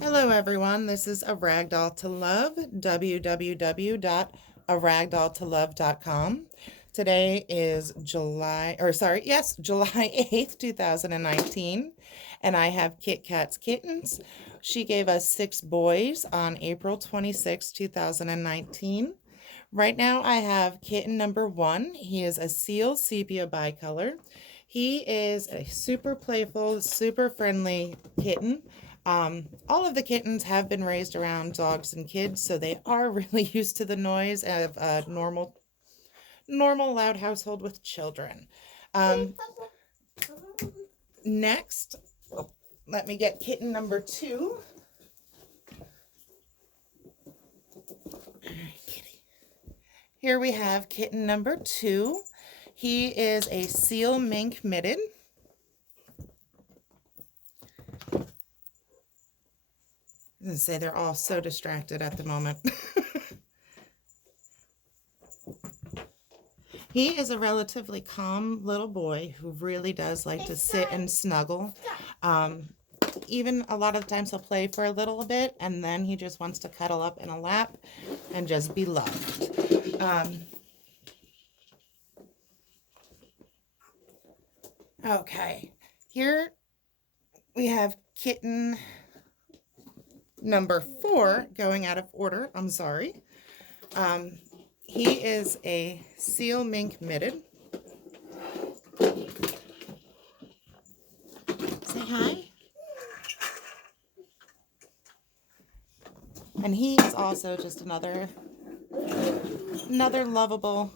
Hello everyone, this is A Ragdoll to Love, www.aragdolltolove.com. Today is July 8th, 2019, and I have KitKat's Kittens. She gave us 6 boys on April 26, 2019. Right now I have kitten number 1. He is a seal sepia bicolor. He is a super playful, super friendly kitten. All of the kittens have been raised around dogs and kids, so they are really used to the noise of a normal loud household with children. Next, let me get kitten number 2. Here we have kitten number 2. He is a seal mink mitted. I say they're all so distracted at the moment. He is a relatively calm little boy who really does like to sit and snuggle. Even a lot of times he'll play for a little bit and then he just wants to cuddle up in a lap and just be loved. Okay, here we have kitten number 4, going out of order, I'm sorry. He is a seal mink mitted. Say hi. And he is also just another lovable,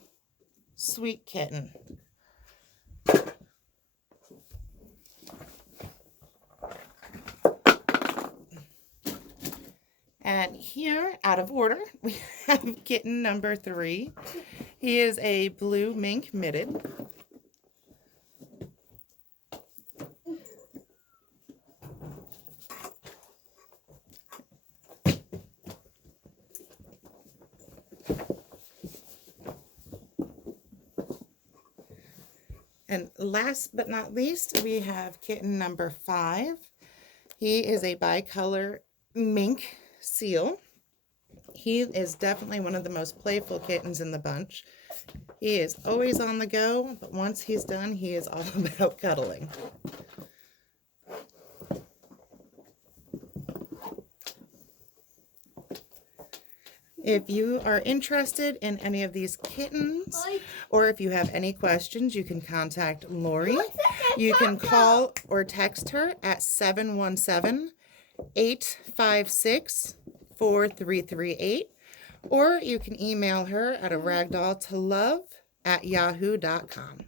sweet kitten. And here, out of order, we have kitten number 3. He is a blue mink mitted. And last but not least, we have kitten number 5. He is a bicolor mink seal. He is definitely one of the most playful kittens in the bunch. He is always on the go, but once he's done, he is all about cuddling. If you are interested in any of these kittens, or if you have any questions, you can contact Lori. You can call or text her at 717-856-4338, or you can email her at aragdolltolove@yahoo.com.